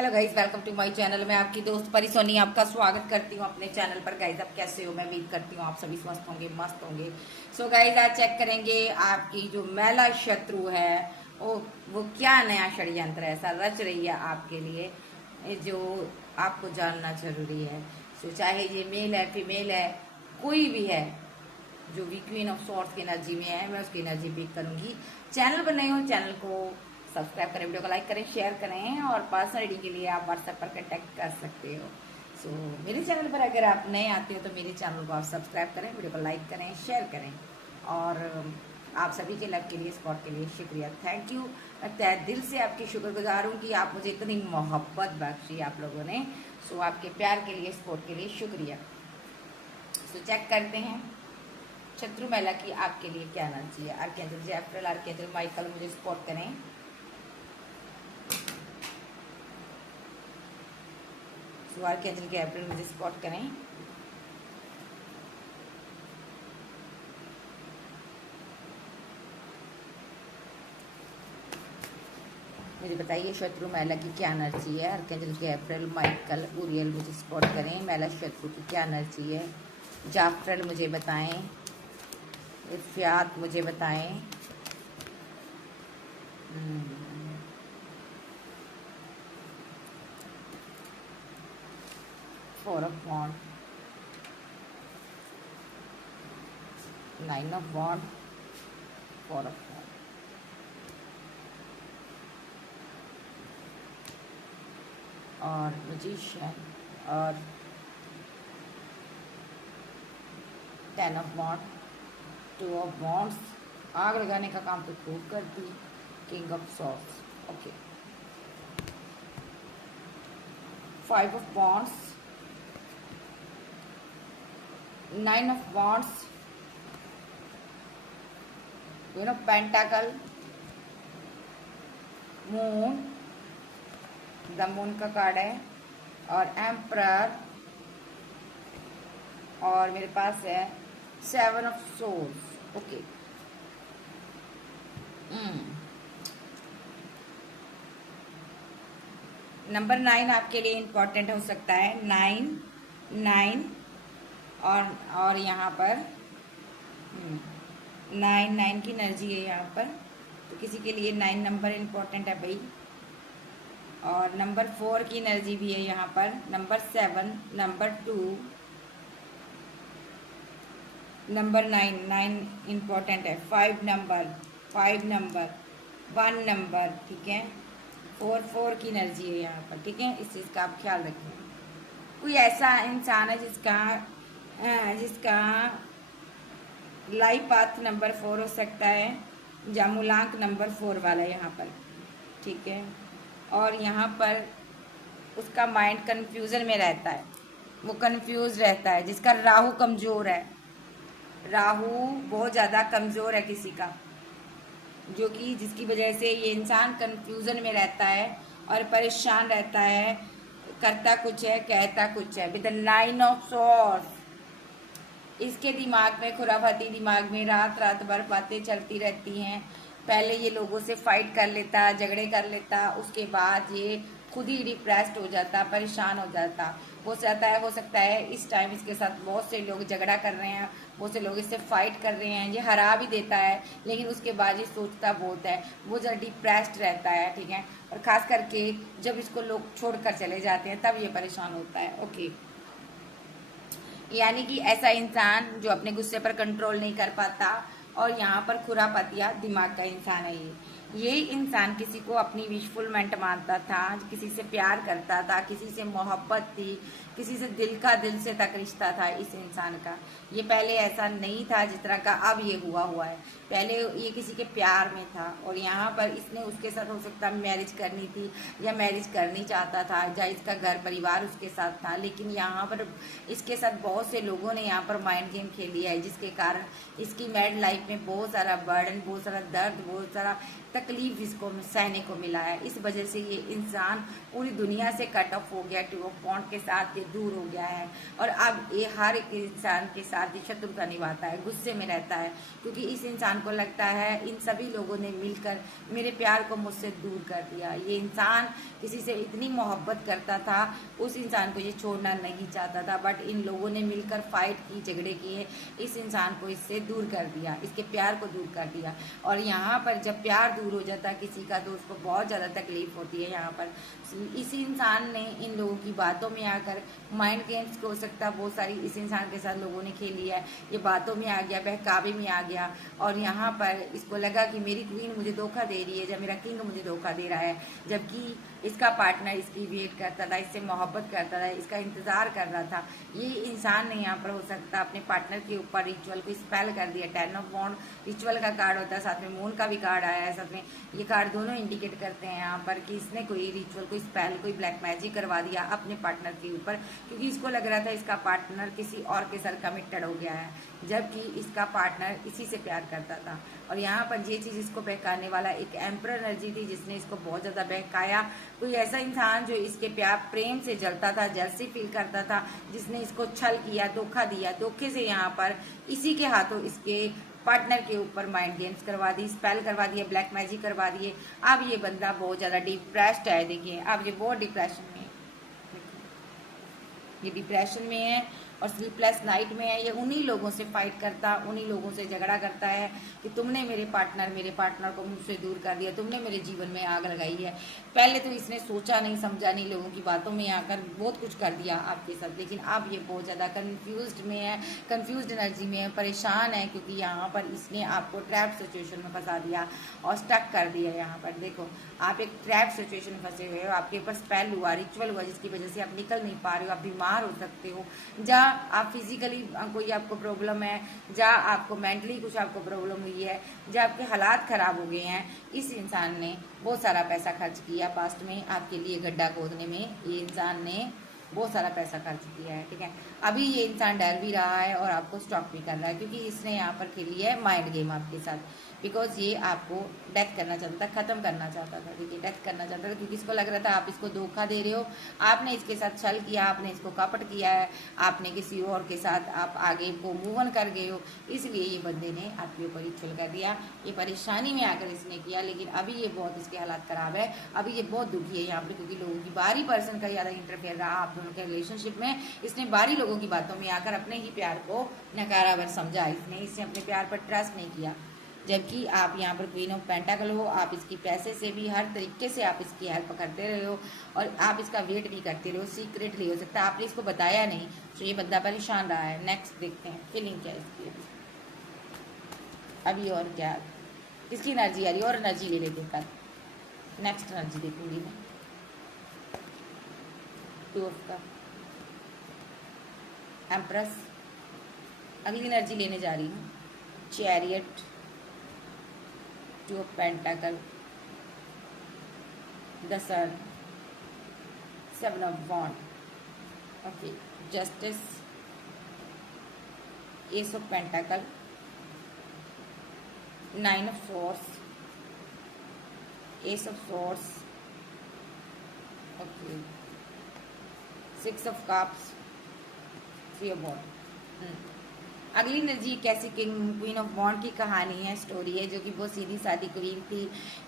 Hello guys, welcome to my channel. मैं आपकी दोस्त परी सोनी आपका स्वागत करती हूँ अपने चैनल पर। गाइज आप कैसे हो? मैं उम्मीद करती हूँ आप सभी स्वस्थ होंगे, मस्त होंगे। सो गाइज आज चेक करेंगे आपकी जो महिला शत्रु है वो क्या नया षड्यंत्र ऐसा रच रही है आपके लिए जो आपको जानना जरूरी है। सो चाहे ये मेल है, फीमेल है, कोई भी है जो भी क्वीन ऑफ सॉर्ड्स की एनर्जी में है, मैं उसकी एनर्जी पिक करूंगी। चैनल पर नए हो, चैनल को सब्सक्राइब करें, वीडियो को लाइक करें, शेयर करें और पर्सनल रीडिंग के लिए आप व्हाट्सएप पर कांटेक्ट कर सकते हो। सो मेरे चैनल पर अगर आप नए आते हो तो मेरे चैनल को आप सब्सक्राइब करें, वीडियो को लाइक करें, शेयर करें। और आप सभी के लव के लिए, सपोर्ट के लिए शुक्रिया, थैंक यू। मैं तहे दिल से आपकी शुक्रगुजार हूँ कि आप मुझे इतनी मोहब्बत बख्शी आप लोगों ने। सो आपके प्यार के लिए, सपोर्ट के लिए शुक्रिया। सो चेक करते हैं शत्रु महिला की आपके लिए क्या एनर्जी है। आर्कएंजल जैफ्राइल, आर्कएंजल माइकल मुझे सपोर्ट करें। सो आर्कएंजल गैब्रिएल मुझे सपोर्ट करें। मुझे बताइए शत्रु महिला की क्या एनर्जी है। आर्कएंजल गैब्रिएल, माइकल, ऊरियल मुझे सपोर्ट करें। महिला शत्रु की क्या एनर्जी है। जाफ्राइल मुझे बताएं। इर्फियात मुझे बताएं। Four of wand, nine of wand, four of wand और मैजिशियन और ten of wand, two of wands. आग लगाने का काम तो खूब करती। King of swords, okay. Five of wands, nine of wands, queen of pentacle, moon, the moon का कार्ड है और एम्परर। और मेरे पास है seven of swords, okay. Number 9 आपके लिए इम्पोर्टेंट हो सकता है। 9 और यहाँ पर 9 की एनर्जी है यहाँ पर, तो किसी के लिए 9 नंबर इम्पोर्टेंट है भाई। और नंबर 4 की एनर्जी भी है यहाँ पर। नंबर 7, नंबर 2, नंबर 9 इम्पोर्टेंट है। 5 नंबर, 1 नंबर, ठीक है। 4 की एनर्जी है यहाँ पर, ठीक है। इस चीज़ का आप ख्याल रखें। कोई ऐसा इंसान है जिसका लाइफ पाथ नंबर 4 हो सकता है, या मूलांक नंबर 4 वाला है यहाँ पर, ठीक है। और यहाँ पर उसका माइंड कंफ्यूजन में रहता है, वो कंफ्यूज रहता है। जिसका राहु कमज़ोर है, राहु बहुत ज़्यादा कमज़ोर है किसी का, जो कि जिसकी वजह से ये इंसान कंफ्यूजन में रहता है और परेशान रहता है। करता कुछ है, कहता कुछ है। विद द 9 ऑफ सॉर्ड्स इसके दिमाग में, खुराफाती दिमाग में रात भर बातें चलती रहती हैं। पहले ये लोगों से फाइट कर लेता, झगड़े कर लेता, उसके बाद ये खुद ही डिप्रेस्ड हो जाता, परेशान हो जाता। हो सकता है इस टाइम इसके साथ बहुत से लोग झगड़ा कर रहे हैं, बहुत से लोग इससे फाइट कर रहे हैं, ये हरा भी देता है, लेकिन उसके बाद ये सोचता बहुत है, वो जरा डिप्रेस्ड रहता है, ठीक है। और ख़ास करके जब इसको लोग छोड़कर चले जाते हैं तब ये परेशान होता है, ओके। यानी कि ऐसा इंसान जो अपने गुस्से पर कंट्रोल नहीं कर पाता और यहाँ पर खुरापतिया दिमाग का इंसान है। ये इंसान किसी को अपनी विशफुलमेंट मानता था, किसी से प्यार करता था, किसी से मोहब्बत थी, किसी से दिल से तक रिश्ता था इस इंसान का। ये पहले ऐसा नहीं था जिस तरह का अब ये हुआ है। पहले ये किसी के प्यार में था और यहाँ पर इसने उसके साथ हो सकता है मैरिज करनी थी या मैरिज करनी चाहता था, या इसका घर परिवार उसके साथ था, लेकिन यहाँ पर इसके साथ बहुत से लोगों ने यहाँ पर माइंड गेम खेल लिया है, जिसके कारण इसकी मैरिड लाइफ में बहुत सारा बर्डन, बहुत सारा दर्द, बहुत सारा तकलीफ इसको सहने को मिला है। इस वजह से ये इंसान पूरी दुनिया से कट ऑफ हो गया, टू ऑफ पॉइंट के साथ ये दूर हो गया है। और अब ये हर एक इंसान के साथ शत्रुता निभाता है, गुस्से में रहता है, क्योंकि इस इंसान इंसान को लगता है इन सभी लोगों ने मिलकर मेरे प्यार को मुझसे दूर कर दिया। ये इंसान किसी से इतनी मोहब्बत करता था, उस इंसान को ये छोड़ना नहीं चाहता था, बट इन लोगों ने मिलकर फाइट की, झगड़े किए, इस इंसान को इससे दूर कर दिया, इसके प्यार को दूर कर दिया। और यहाँ पर जब प्यार दूर हो जाता है किसी का तो उसको बहुत ज़्यादा तकलीफ होती है। यहाँ पर इसी इंसान ने इन लोगों की बातों में आकर माइंड गेम्स हो सकता है बहुत सारी इस इंसान के साथ लोगों ने खेली है। ये बातों में आ गया, बहकावे में आ गया, और यहाँ पर इसको लगा कि मेरी क्वीन मुझे धोखा दे रही है, जब मेरा किंग मुझे धोखा दे रहा है, जबकि इसका पार्टनर इसकी वेट करता था, इससे मोहब्बत करता था, इसका इंतजार कर रहा था। ये इंसान ने यहाँ पर हो सकता है अपने पार्टनर के ऊपर रिचुअल को स्पेल कर दिया। 10 ऑफ वॉन्ड रिचुअल का कार्ड होता है, साथ में मून का भी कार्ड आया है, साथ में ये कार्ड दोनों इंडिकेट करते हैं यहाँ पर कि इसने कोई रिचुअल, कोई स्पेल, कोई ब्लैक मैजिक करवा दिया अपने पार्टनर के ऊपर, क्योंकि इसको लग रहा था इसका पार्टनर किसी और के साथ कमिटेड हो गया है, जबकि इसका पार्टनर इसी से प्यार करता था। और यहाँ पर ये चीज़ इसको बहकाने वाला एक एम्परर एनर्जी थी जिसने इसको बहुत ज़्यादा बहकाया। कोई ऐसा इंसान जो इसके प्यार प्रेम से जलता था, जलसी फील करता था, जिसने इसको छल किया, धोखा दिया, धोखे से यहाँ पर इसी के हाथों इसके पार्टनर के ऊपर माइंड गेम्स करवा दी, स्पेल करवा दिए, ब्लैक मैजिक करवा दिए। अब ये बंदा बहुत ज़्यादा डिप्रेस्ड है। देखिए अब ये बहुत डिप्रेशन में है, ये डिप्रेशन में है और स्लीपलेस नाइट में है। ये उन्हीं लोगों से फाइट करता, उन्हीं लोगों से झगड़ा करता है कि तुमने मेरे पार्टनर को मुझसे दूर कर दिया, तुमने मेरे जीवन में आग लगाई है। पहले तो इसने सोचा नहीं समझा नहीं, लोगों की बातों में आकर बहुत कुछ कर दिया आपके साथ, लेकिन अब ये बहुत ज़्यादा कन्फ्यूज्ड में है, कन्फ्यूज्ड एनर्जी में है, परेशान है, क्योंकि यहाँ पर इसने आपको ट्रैप सिचुएशन में फंसा दिया और स्टक कर दिया। यहाँ पर देखो आप एक ट्रैप सिचुएशन में फंसे हुए हो, आपके ऊपर स्पेल हुआ, रिचुअल हुआ, जिसकी वजह से आप निकल नहीं पा रहे हो, आप बीमार हो सकते हो, जहाँ आप फिजिकली कोई आपको प्रॉब्लम है, जहाँ आपको मेंटली कुछ आपको प्रॉब्लम हुई है, जहाँ आपके हालात खराब हो गए हैं। इस इंसान ने बहुत सारा पैसा खर्च किया पास्ट में आपके लिए गड्ढा खोदने में, ये इंसान ने बहुत सारा पैसा खर्च किया है, ठीक है। अभी ये इंसान डर भी रहा है और आपको स्टॉप भी कर रहा है, क्योंकि इसने यहाँ पर खेली है माइंड गेम आपके साथ, बिकॉज ये आपको डेथ करना चाहता था, ख़त्म करना चाहता था। देखिए डेथ करना चाहता था क्योंकि इसको लग रहा था आप इसको धोखा दे रहे हो, आपने इसके साथ छल किया, आपने इसको कपट किया है, आपने किसी और के साथ आप आगे को मूव ऑन कर गए हो, इसलिए ये बंदे ने आपके ऊपर रिचुअल कर दिया। ये परेशानी में आकर इसने किया, लेकिन अभी ये बहुत इसके हालात ख़राब है, अभी ये बहुत दुखी है यहाँ पर, क्योंकि लोगों की बाहरी पर्सन का ज़्यादा इंटरफेयर रहा आप दोनों के रिलेशनशिप में। इसने बाहरी लोगों की बातों में आकर अपने ही प्यार को नकारावर समझा, इसने अपने प्यार पर ट्रस्ट नहीं किया, जबकि आप यहाँ पर क्वीन ऑफ पेंटाकल हो। आप इसकी पैसे से भी हर तरीके से आप इसकी हेल्प करते रहे हो और आप इसका वेट भी करते रहे हो, सीक्रेटली हो सकता है आपने इसको बताया नहीं, तो ये बंदा परेशान रहा है। नेक्स्ट देखते हैं फीलिंग क्या है इसकी अभी और क्या इसकी एनर्जी आ रही है, और एनर्जी ले लेते हैं। नेक्स्ट एनर्जी देखूंगी मैं टू ऑफ का एम्प्रेस। अगली एनर्जी लेने जा रही हूँ chariot, two of pentacle, the sun, seven of wand, okay, justice, ace of pentacle, nine of swords, ace of swords, okay, six of cups, three of wand. अगली energy कैसी queen of वॉन्ड की कहानी है, story है, जो कि बहुत सीधी सादी क्वीन थी।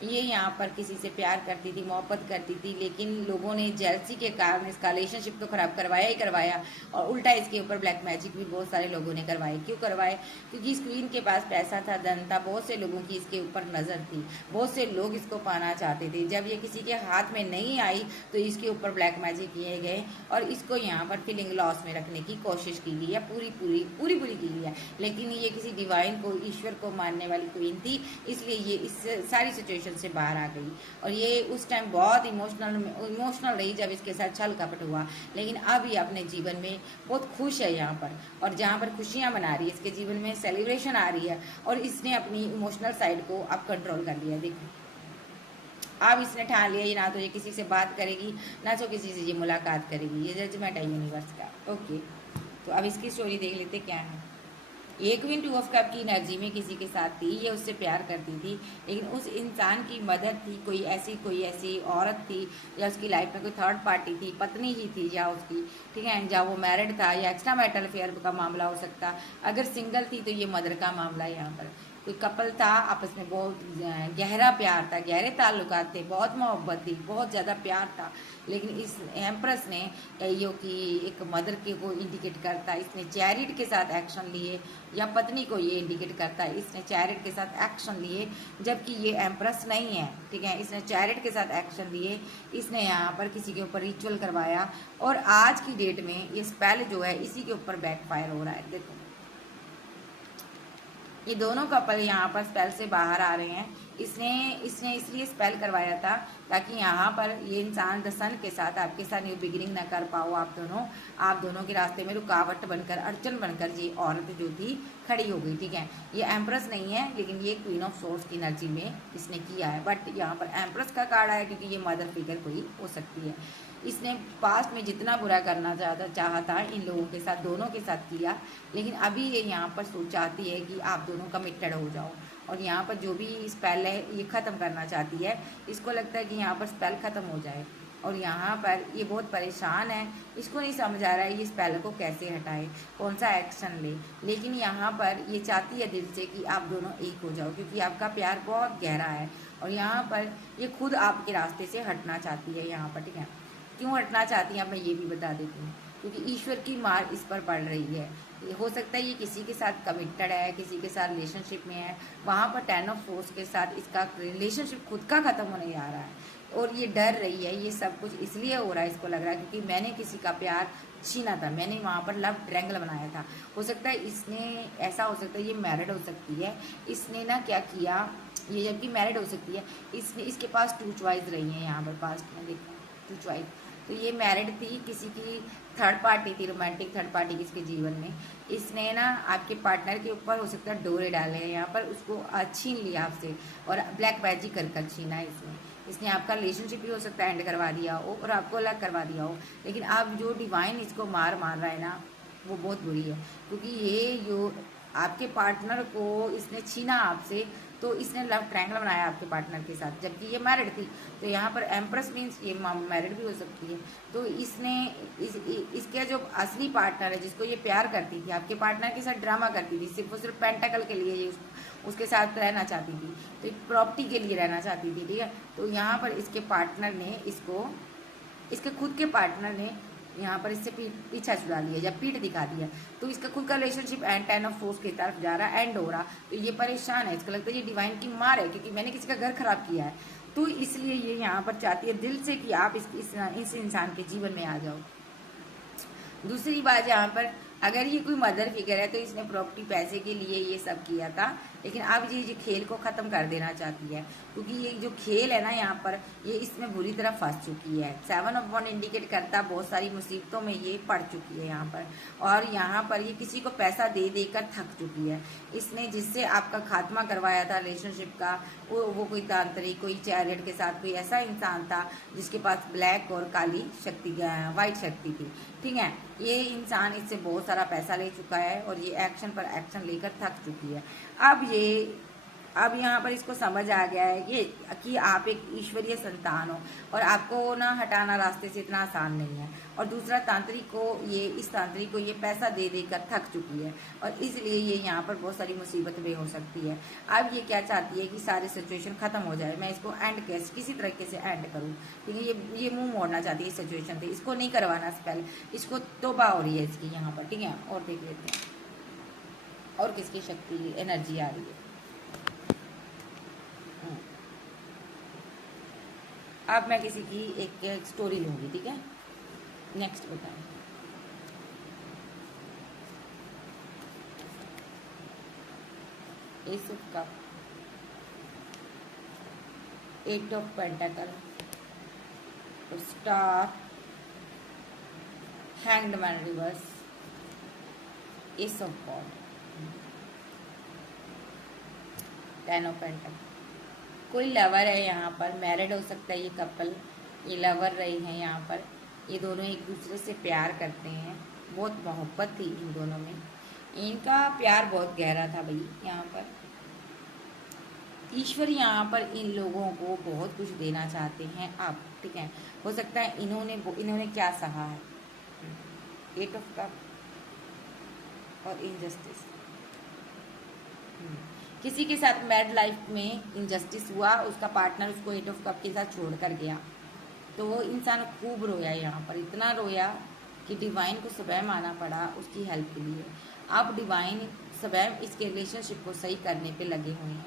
ये यहाँ पर किसी से प्यार करती थी, मोहब्बत करती थी, लेकिन लोगों ने जेलसी के कारण इसका रिलेशनशिप तो खराब करवाया ही करवाया, और उल्टा इसके ऊपर ब्लैक मैजिक भी बहुत सारे लोगों ने करवाए। क्यों करवाए? क्योंकि इस क्वीन के पास पैसा था, धन था, बहुत से लोगों की इसके ऊपर नज़र थी, बहुत से लोग इसको पाना चाहते थे। जब ये किसी के हाथ में नहीं आई तो इसके ऊपर ब्लैक मैजिक किए गए और इसको यहाँ पर फीलिंग लॉस में रखने की कोशिश की गई है, पूरी की गई है। लेकिन ये किसी डिवाइन को, ईश्वर को मानने वाली क्वीन थी, इसलिए ये इस सारी सिचुएशन से बाहर आ गई। और ये उस टाइम बहुत इमोशनल रही जब इसके साथ छल कपट हुआ, लेकिन अब ये अपने जीवन में बहुत खुश है यहाँ पर, और जहाँ पर खुशियाँ मना रही है, इसके जीवन में सेलिब्रेशन आ रही है, और इसने अपनी इमोशनल साइड को अब कंट्रोल कर लिया। देखो अब इसने ठान लिया ये ना तो ये किसी से बात करेगी, ना तो किसी से ये मुलाकात करेगी। ये जजमेंट है यूनिवर्स का। ओके, तो अब इसकी स्टोरी देख लेते क्या है। ये क्वीन टू ऑफ कप की एनर्जी में किसी के साथ थी, ये उससे प्यार करती थी, लेकिन उस इंसान की मदद थी, कोई ऐसी औरत थी या उसकी लाइफ में कोई थर्ड पार्टी थी, पत्नी ही थी या उसकी, ठीक है, या वो मैरिड था, या एक्स्ट्रा मैरिटल अफेयर का मामला हो सकता। अगर सिंगल थी तो ये मदर का मामला है यहाँ पर। कोई कपल था, आपस में बहुत गहरा प्यार था, गहरे ताल्लुकात थे, बहुत मोहब्बत थी, बहुत ज़्यादा प्यार था। लेकिन इस एम्प्रेस ने यो कि एक मदर के को इंडिकेट करता है, इसने चैरिट के साथ एक्शन लिए, या पत्नी को ये इंडिकेट करता है, इसने चैरिट के साथ एक्शन लिए, जबकि ये एम्प्रेस नहीं है, ठीक है। इसने चैरिट के साथ एक्शन लिए, इसने यहाँ पर किसी के ऊपर रिचुअल करवाया, और आज की डेट में ये स्पेल जो है इसी के ऊपर बैकफायर हो रहा है। देखो ये दोनों कपल यहाँ पर स्पेल से बाहर आ रहे हैं। इसने इसने इसलिए स्पेल करवाया था ताकि यहाँ पर ये इंसान द सन के साथ आपके साथ न्यू बिगिनिंग ना कर पाओ। आप दोनों के रास्ते में रुकावट बनकर, अड़चन बनकर ये औरत जो थी खड़ी हो गई, ठीक है। ये एम्प्रेस नहीं है, लेकिन ये क्वीन ऑफ सोर्स की एनर्जी में इसने किया है। बट यहाँ पर एम्प्रेस का कार्ड आया क्योंकि ये मदर फिगर कोई हो सकती है। इसने पास्ट में जितना बुरा करना चाहता इन लोगों के साथ, दोनों के साथ किया, लेकिन अभी ये यहाँ पर चाहती है कि आप दोनों कमिटेड हो जाओ, और यहाँ पर जो भी स्पेल है ये ख़त्म करना चाहती है। इसको लगता है कि यहाँ पर स्पेल ख़त्म हो जाए, और यहाँ पर ये बहुत परेशान है, इसको नहीं समझ आ रहा है ये स्पेल को कैसे हटाए, कौन सा एक्शन ले। लेकिन यहाँ पर ये चाहती है दिल से कि आप दोनों एक हो जाओ, क्योंकि आपका प्यार बहुत गहरा है, और यहाँ पर ये खुद आपके रास्ते से हटना चाहती है यहाँ पर, ठीक है। क्यों हटना चाहती हैं, अब मैं ये भी बता देती हूँ। क्योंकि ईश्वर की मार इस पर पड़ रही है। हो सकता है ये किसी के साथ कमिटेड है, किसी के साथ रिलेशनशिप में है, वहाँ पर 10 ऑफ सोर्स के साथ इसका रिलेशनशिप खुद का ख़त्म होने जा रहा है, और ये डर रही है। ये सब कुछ इसलिए हो रहा है, इसको लग रहा है क्योंकि मैंने किसी का प्यार छीना था, मैंने वहाँ पर लव ट्रायंगल बनाया था। हो सकता है इसने, ऐसा हो सकता है ये मैरिड हो सकती है, इसने ना क्या किया, ये जबकि मैरिड हो सकती है, इसने, इसके पास 2 चॉइस रही हैं यहाँ पर पास्ट में, देखो 2 चॉइस। तो ये मैरिड थी, किसी की थर्ड पार्टी थी, रोमांटिक थर्ड पार्टी इसके जीवन में। इसने ना आपके पार्टनर के ऊपर हो सकता है डोरे डाले हैं यहाँ पर, उसको छीन लिया आपसे, और ब्लैक मैजिक कर छीना है इसने आपका रिलेशनशिप भी हो सकता है एंड करवा दिया हो, और आपको अलग करवा दिया हो। लेकिन अब जो डिवाइन इसको मार रहा है ना, वो बहुत बुरी है, क्योंकि ये जो आपके पार्टनर को इसने छीना आपसे, तो इसने लव ट्रायंगल बनाया आपके पार्टनर के साथ, जबकि ये मैरिड थी। तो यहाँ पर एम्प्रेस मीन्स ये मैरिड भी हो सकती है। तो इसने इसके जो असली पार्टनर है, जिसको ये प्यार करती थी, आपके पार्टनर के साथ ड्रामा करती थी, सिर्फ और सिर्फ पेंटाकल के लिए ये उसके साथ रहना चाहती थी, तो एक प्रॉपर्टी के लिए रहना चाहती थी, ठीक है। तो यहाँ पर इसके पार्टनर ने इसको, इसके खुद के पार्टनर ने यहाँ पर इससे पीछा छुड़ा लिया या पीठ दिखा दिया, तो इसका खुद का रिलेशनशिप एंड 10 ऑफ सोर्स की तरफ जा रहा है, एंड हो रहा। तो ये परेशान है, इसको लगता है ये डिवाइन की मार है, क्योंकि मैंने किसी का घर खराब किया है। तो इसलिए ये यहाँ पर चाहती है दिल से कि आप इस इंसान के जीवन में आ जाओ। दूसरी बात यहाँ पर, अगर ये कोई मदर फिगर है तो इसने प्रॉपर्टी पैसे के लिए ये सब किया था, लेकिन अब ये खेल को ख़त्म कर देना चाहती है, क्योंकि ये जो खेल है ना यहाँ पर, ये इसमें बुरी तरह फंस चुकी है। 7 ऑफ वन इंडिकेट करता बहुत सारी मुसीबतों में ये पड़ चुकी है यहाँ पर, और यहाँ पर ये किसी को पैसा दे देकर थक चुकी है। इसने जिससे आपका खात्मा करवाया था रिलेशनशिप का, वो कोई तांत्रिक, कोई चैरिट के साथ कोई ऐसा इंसान था जिसके पास ब्लैक और काली शक्ति, वाइट शक्ति थी, ठीक है। ये इंसान इससे बहुत सारा पैसा ले चुका है, और ये एक्शन पर एक्शन लेकर थक चुकी है। अब यहाँ पर इसको समझ आ गया है कि आप एक ईश्वरीय संतान हो, और आपको ना हटाना रास्ते से इतना आसान नहीं है। और दूसरा, इस तांत्रिक को ये पैसा दे देकर थक चुकी है, और इसलिए ये यहाँ पर बहुत सारी मुसीबत में हो सकती है। अब ये क्या चाहती है कि सारी सिचुएशन खत्म हो जाए, मैं इसको एंड किसी तरीके से एंड करूँ, ठीक है। ये मुंह मोड़ना चाहती है इस सिचुएशन से, इसको नहीं करवाना स्पेल, इसको तौबा हो रही है इसकी यहाँ पर, ठीक है। और देख लेते हैं और किसकी शक्ति एनर्जी आ रही है। अब मैं किसी की एक स्टोरी लूंगी, ठीक है। नेक्स्ट बताएं। Ace of cup, 8 of pentacle, star, hanged man reverse, ace of god, 10 of pentacle. कोई लवर है यहाँ पर, मैरिड हो सकता है ये कपल, ये लवर रही हैं यहाँ पर। ये दोनों एक दूसरे से प्यार करते हैं, बहुत मोहब्बत थी इन दोनों में, इनका प्यार बहुत गहरा था भाई। यहाँ पर ईश्वर यहाँ पर इन लोगों को बहुत कुछ देना चाहते हैं आप, ठीक है। हो सकता है इन्होंने क्या सहा है, 8 ऑफ कप और इनजस्टिस। किसी के साथ मैरिड लाइफ में इनजस्टिस हुआ, उसका पार्टनर उसको 8 ऑफ कप के साथ छोड़ कर गया, तो वो इंसान खूब रोया, यहाँ पर इतना रोया कि डिवाइन को स्वयं आना पड़ा उसकी हेल्प के लिए। अब डिवाइन स्वयं इसके रिलेशनशिप को सही करने पे लगे हुए हैं,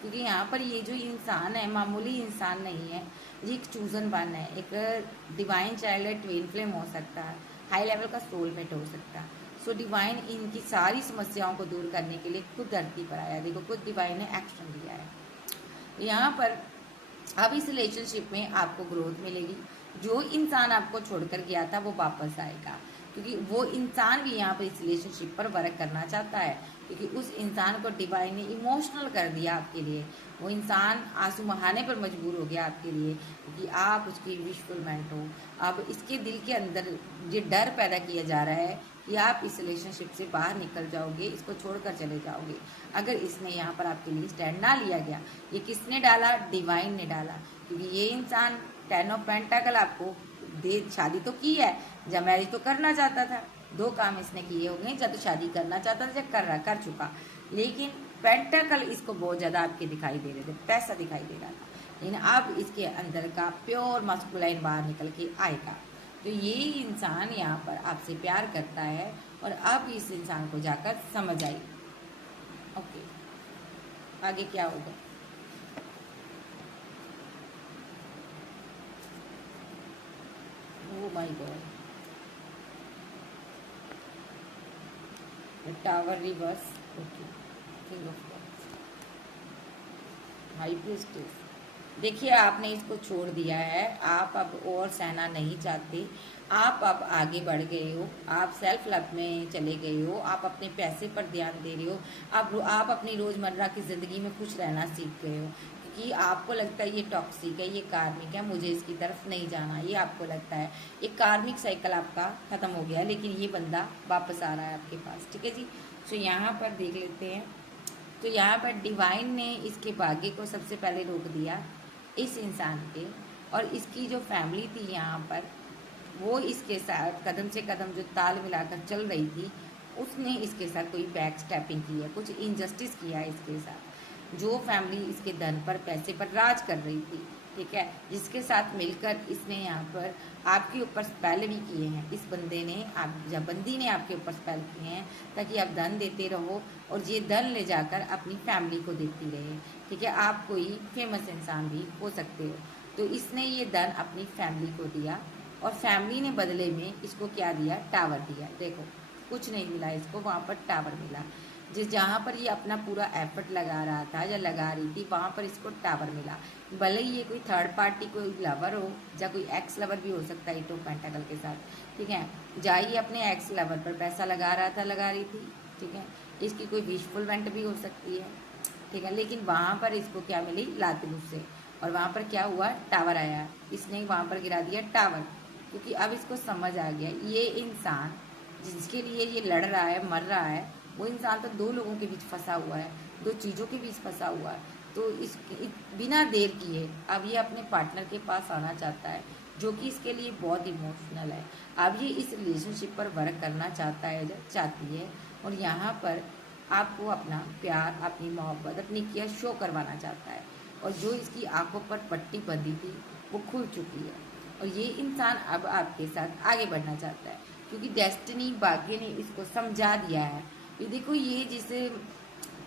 क्योंकि यहाँ पर ये जो इंसान है मामूली इंसान नहीं है, ये एक चूजन वन है, एक डिवाइन चाइल्ड है, ट्विन फ्लेम हो सकता है, हाई लेवल का सोलमेट हो सकता है। सो डिवाइन इनकी सारी समस्याओं को दूर करने के लिए खुद धरती पर आया। देखो खुद डिवाइन ने एक्शन लिया है यहाँ पर। अब इस रिलेशनशिप में आपको ग्रोथ मिलेगी। जो इंसान आपको छोड़कर गया था वो वापस आएगा, क्योंकि वो इंसान भी यहाँ पर इस रिलेशनशिप पर वर्क करना चाहता है, क्योंकि उस इंसान को डिवाइन ने इमोशनल कर दिया आपके लिए। वो इंसान आंसू बहाने पर मजबूर हो गया आपके लिए, क्योंकि आप उसकी विशफुलमेंट हो। अब इसके दिल के अंदर ये डर पैदा किया जा रहा है कि आप इस रिलेशनशिप से बाहर निकल जाओगे, इसको छोड़कर चले जाओगे, अगर इसने यहाँ पर आपके लिए स्टैंड ना लिया गया। ये किसने डाला? डिवाइन ने डाला, क्योंकि ये इंसान 10 ऑफ पेंटाकल आपको दे शादी तो की है, जब मैरिज तो करना चाहता था, 2 काम इसने किए होंगे, जब तो शादी करना चाहता था, जब कर चुका, लेकिन पेंटाकल इसको बहुत ज़्यादा आपके दिखाई दे रहे थे, पैसा दिखाई दे रहा था, लेकिन अब इसके अंदर का प्योर मस्कुलाइन बाहर निकल के आएगा। तो ये इंसान यहाँ पर आपसे प्यार करता है, और अब इस इंसान को जाकर समझ आई। ओके, आगे क्या होगा? Oh my God, tower reverse. Okay, king of cups, high priestess. देखिए आपने इसको छोड़ दिया है, आप अब और सहना नहीं चाहते, आप अब आगे बढ़ गए हो, आप सेल्फ लव में चले गए हो, आप अपने पैसे पर ध्यान दे रहे हो, आप अपनी रोज़मर्रा की ज़िंदगी में खुश रहना सीख गए हो, क्योंकि आपको लगता है ये टॉक्सिक है, ये कार्मिक है, मुझे इसकी तरफ नहीं जाना, ये आपको लगता है। एक कार्मिक साइकिल आपका ख़त्म हो गया, लेकिन ये बंदा वापस आ रहा है आपके पास। ठीक है जी। तो यहाँ पर देख लेते हैं। तो यहाँ पर डिवाइन ने इसके भाग्य को सबसे पहले रोक दिया इस इंसान के, और इसकी जो फैमिली थी यहाँ पर, वो इसके साथ कदम से कदम जो ताल मिलाकर चल रही थी, उसने इसके साथ कोई बैक स्टेपिंग की है, कुछ इनजस्टिस किया है इसके साथ। जो फैमिली इसके धन पर पैसे पर राज कर रही थी, ठीक है, जिसके साथ मिलकर इसने यहाँ पर आपके ऊपर स्पेल भी किए हैं, इस बंदे ने या बंदी ने आपके ऊपर स्पेल किए हैं, ताकि आप धन देते रहो और ये धन ले जाकर अपनी फैमिली को देती रहे। ठीक है, आप कोई फेमस इंसान भी हो सकते हो। तो इसने ये धन अपनी फैमिली को दिया, और फैमिली ने बदले में इसको क्या दिया? टावर दिया। देखो कुछ नहीं मिला इसको, वहाँ पर टावर मिला। जहाँ पर ये अपना पूरा एफर्ट लगा रहा था या लगा रही थी, वहाँ पर इसको टावर मिला। भले ही ये कोई थर्ड पार्टी कोई लवर हो, या कोई एक्स लवर भी हो सकता है 8 ऑफ पेंटाकल के साथ। ठीक है, जा ये अपने एक्स लवर पर पैसा लगा रहा था, लगा रही थी। ठीक है, इसकी कोई विशफुलमेंट भी हो सकती है। ठीक है, लेकिन वहाँ पर इसको क्या मिली? लातूर से। और वहाँ पर क्या हुआ? टावर आया, इसने वहाँ पर गिरा दिया टावर, क्योंकि अब इसको समझ आ गया ये इंसान जिसके लिए ये लड़ रहा है, मर रहा है, वो इंसान तो 2 लोगों के बीच फंसा हुआ है, 2 चीज़ों के बीच फंसा हुआ है। तो बिना देर किए अब ये अपने पार्टनर के पास आना चाहता है, जो कि इसके लिए बहुत इमोशनल है। अब ये इस रिलेशनशिप पर वर्क करना चाहता है, चाहती है, और यहाँ पर आपको अपना प्यार, अपनी मोहब्बत, अपनी केयर शो करवाना चाहता है। और जो इसकी आंखों पर पट्टी बंधी थी वो खुल चुकी है, और ये इंसान अब आपके साथ आगे बढ़ना चाहता है, क्योंकि डेस्टिनी, भाग्य ने इसको समझा दिया है। ये देखो, ये जिसे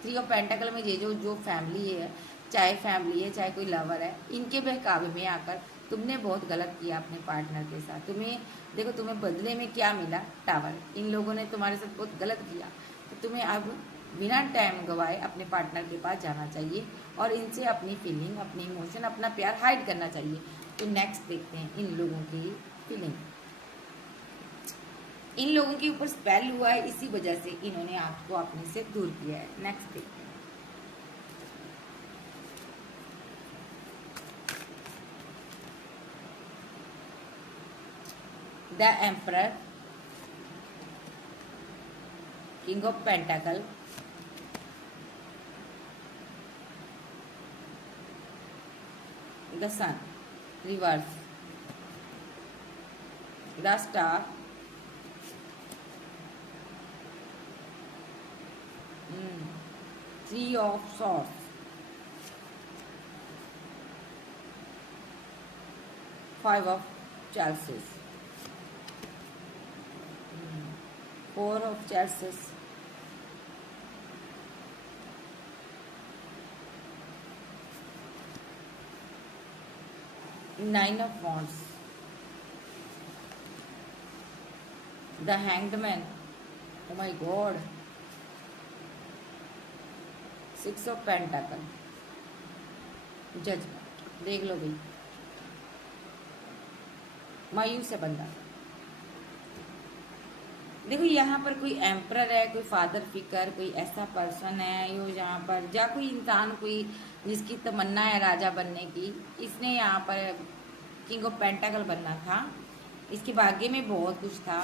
3 ऑफ पेंटाकल में ये जो फैमिली है, चाहे फैमिली है चाहे कोई लवर है, इनके बहकावे में आकर तुमने बहुत गलत किया अपने पार्टनर के साथ। तुम्हें बदले में क्या मिला? टावर। इन लोगों ने तुम्हारे साथ बहुत गलत किया, तो तुम्हें अब बिना टाइम गवाए अपने पार्टनर के पास जाना चाहिए, और इनसे अपनी फीलिंग, अपनी इमोशन, अपना प्यार हाइड करना चाहिए। तो नेक्स्ट देखते हैं इन लोगों की फीलिंग। इन लोगों के ऊपर स्पेल हुआ है, इसी वजह से इन्होंने आपको अपने से दूर किया है। नेक्स्ट देखते हैं। The emperor, king of pentacle, the sun reverse, the star, 3 of swords, 5 of chalices, 4 of chalices, 9 of wands, the hanged man, oh my god, 6 of pentacle, judgment. देख लो भाई, मायूस है बंदा। देखो यहाँ पर कोई एम्परर है, कोई फादर फिगर, कोई ऐसा पर्सन है यो यहाँ पर, या कोई इंसान, कोई जिसकी तमन्ना है राजा बनने की, इसने यहाँ पर किंग ऑफ पेंटाकल बनना था। इसके भाग्य में बहुत कुछ था।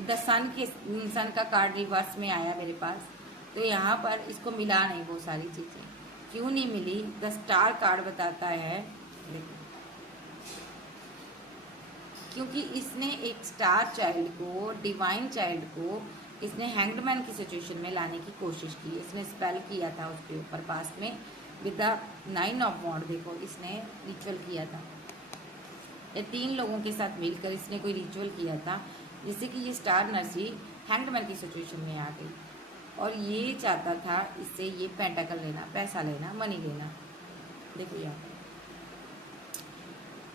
द सन का कार्ड रिवर्स में आया मेरे पास, तो यहाँ पर इसको मिला नहीं वो सारी चीजें। क्यों नहीं मिली? द स्टार कार्ड बताता है, क्योंकि इसने एक स्टार चाइल्ड को, डिवाइन चाइल्ड को, इसने हैंगडमैन की सिचुएशन में लाने की कोशिश की। इसने स्पेल किया था उसके ऊपर पास में विद द 9 ऑफ वॉन्ड। देखो इसने रिचुअल किया था, ये 3 लोगों के साथ मिलकर इसने कोई रिचुअल किया था, जिससे कि ये स्टार नर्सी हैंगडमैन की सिचुएशन में आ गई। और ये चाहता था इससे ये पेंटाकल लेना, पैसा लेना, मनी लेना। देखो यहाँ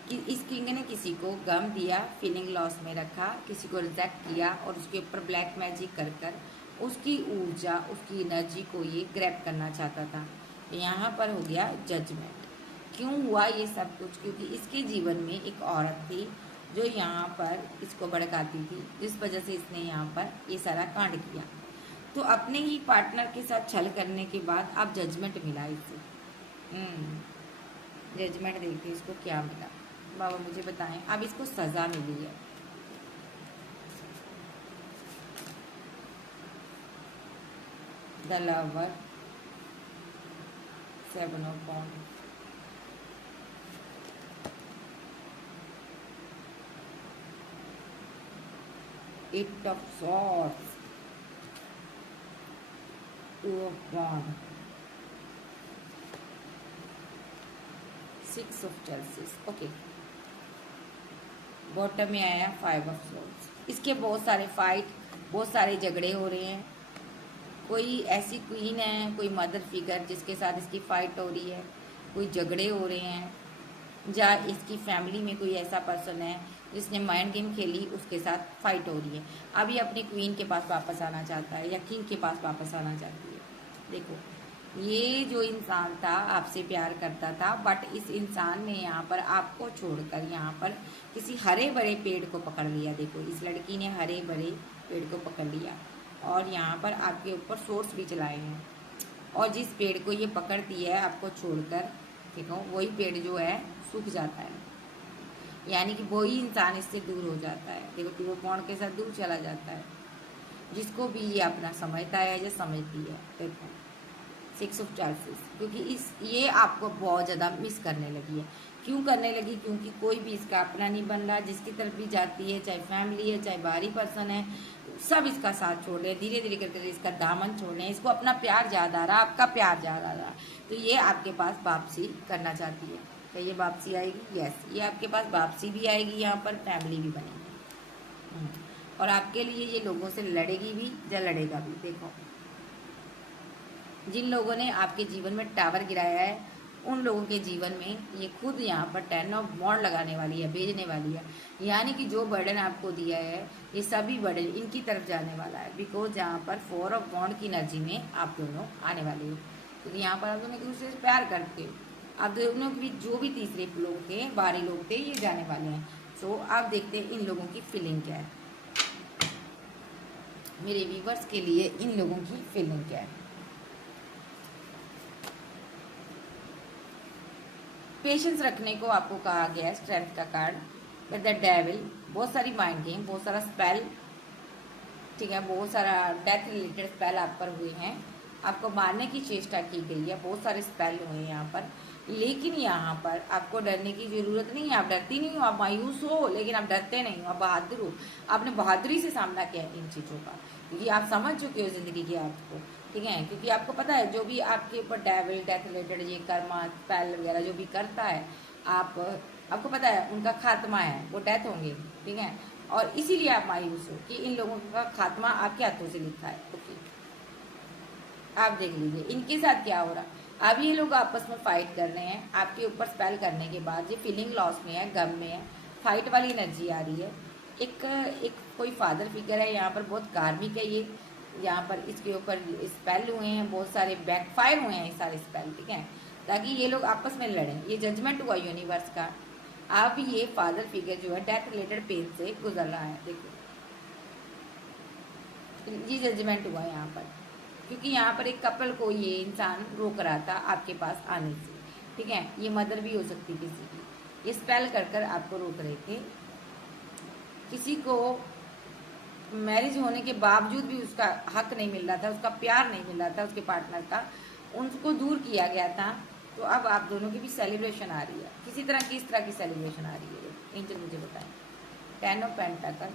कि इस किंग ने किसी को गम दिया, फीलिंग लॉस में रखा, किसी को रिजेक्ट किया और उसके ऊपर ब्लैक मैजिक कर कर उसकी ऊर्जा, उसकी एनर्जी को ये ग्रैब करना चाहता था। तो यहाँ पर हो गया जजमेंट। क्यों हुआ ये सब कुछ? क्योंकि इसके जीवन में एक औरत थी जो यहाँ पर इसको भड़काती थी, जिस वजह से इसने यहाँ पर ये सारा कांड किया। तो अपने ही पार्टनर के साथ छल करने के बाद अब जजमेंट मिला इसे। जजमेंट देखते इसको क्या मिला, बाबा मुझे बताएं। अब इसको सजा मिली है। The lover, 7 of wand, eight of swords, 2 of wand, 6 of chalices. Okay, bottom में आया 5 ऑफ सोर्ड्स। इसके बहुत सारे फाइट, बहुत सारे झगड़े हो रहे हैं। कोई ऐसी क्वीन है, कोई मदर फिगर जिसके साथ इसकी फाइट हो रही है, कोई झगड़े हो रहे हैं, या इसकी फैमिली में कोई ऐसा पर्सन है जिसने माइंड गेम खेली, उसके साथ फाइट हो रही है। अब ये अपनी क्वीन के पास वापस आना चाहता है या किंग के पास वापस आना चाहती है। देखो ये जो इंसान था आपसे प्यार करता था, बट इस इंसान ने यहाँ पर आपको छोड़कर यहाँ पर किसी हरे भरे पेड़ को पकड़ लिया। देखो इस लड़की ने हरे भरे पेड़ को पकड़ लिया और यहाँ पर आपके ऊपर सोर्स भी चलाए हैं। और जिस पेड़ को ये पकड़ती है आपको छोड़कर, देखो वही पेड़ जो है सूख जाता है, यानी कि वही इंसान इससे दूर हो जाता है। देखो 2 ऑफ वॉन्ड के साथ दूर चला जाता है, जिसको भी ये अपना समझता है या समझती है। देखो 6 ऑफ चेल्सिस, क्योंकि ये आपको बहुत ज़्यादा मिस करने लगी है। क्यों करने लगी? क्योंकि कोई भी इसका अपना नहीं बन रहा। जिसकी तरफ भी जाती है, चाहे फैमिली है, चाहे बाहरी पर्सन है, सब इसका साथ छोड़ रहे हैं। धीरे धीरे करके इसका दामन छोड़ रहे हैं। इसको अपना प्यार याद आ रहा, आपका प्यार याद आ रहा। तो ये आपके पास वापसी करना चाहती है। तो ये वापसी आएगी, यस, ये आपके पास वापसी भी आएगी, यहाँ पर फैमिली भी बनेगी और आपके लिए ये लोगों से लड़ेगी भी या लड़ेगा भी। देखो जिन लोगों ने आपके जीवन में टावर गिराया है, उन लोगों के जीवन में ये खुद यहाँ पर 10 ऑफ वॉन्ड लगाने वाली है, भेजने वाली है। यानी कि जो बर्डन आपको दिया है, ये सभी बर्डन इनकी तरफ जाने वाला है। बिकॉज यहाँ पर 4 ऑफ वॉन्ड की एनर्जी में आप दोनों आने वाले हो, क्योंकि यहाँ पर आप दोनों एक दूसरे से प्यार करते हो। आप दोनों के बीच जो भी तीसरे लोग थे, बाहरी लोग थे, ये जाने वाले हैं। सो आप देखते हैं इन लोगों की फीलिंग क्या है। मेरे व्यूवर्स के लिए इन लोगों की फीलिंग क्या है। पेशेंस रखने को आपको कहा गया है, स्ट्रेंथ का कार्ड विद द डेविल। बहुत सारी माइंड गेम, बहुत सारा स्पेल, ठीक है, बहुत सारा डेथ रिलेटेड स्पेल आप पर हुए हैं। आपको मारने की चेष्टा की गई है, बहुत सारे स्पेल हुए हैं यहाँ पर। लेकिन यहाँ पर आपको डरने की जरूरत नहीं है। आप डरती नहीं हो, आप मायूस हो, लेकिन आप डरते नहीं हो, आप बहादुर हो। आपने बहादुरी से सामना किया इन चीज़ों का, क्योंकि आप समझ चुके हो जिंदगी की आपको। ठीक है, क्योंकि आपको पता है जो भी आपके ऊपर डेविल डेथ रिलेटेड ये कर्मा स्पेल वगैरह जो भी करता है, आपको पता है उनका खात्मा है, वो डेथ होंगे। ठीक है, और इसीलिए आप मायूस हो कि इन लोगों का खात्मा आपके हाथों से लिखा है। ओके, आप देख लीजिए इनके साथ क्या हो रहा। अब ये लोग आपस में फाइट कर रहे हैं आपके ऊपर स्पेल करने के बाद। ये फीलिंग लॉस में है, गम में है, फाइट वाली एनर्जी आ रही है। एक एक कोई फादर फिगर है यहाँ पर, बहुत कार्मिक है ये। यहाँ पर इसके ऊपर स्पेल हुए हैं, बहुत सारे बैकफायर हुए हैं ये सारे स्पेल। ठीक है, ताकि ये लोग आपस में लड़ें। ये जजमेंट हुआ यूनिवर्स का। अब ये फादर फिगर जो है डेथ रिलेटेड पेन से गुजर रहा है। देखो ये जजमेंट हुआ यहाँ पर, क्योंकि यहाँ पर एक कपल को ये इंसान रोक रहा था आपके पास आने से। ठीक है, ये मदर भी हो सकती किसी की। ये स्पेल कर कर आपको रोक रहे थे। किसी को मैरिज होने के बावजूद भी उसका हक नहीं मिल रहा था, उसका प्यार नहीं मिल रहा था उसके पार्टनर का, उनको दूर किया गया था। तो अब आप दोनों की भी सेलिब्रेशन आ रही है। किसी तरह की, इस तरह की सेलिब्रेशन आ रही है। एंजल मुझे बताएं। 10 of pentacle,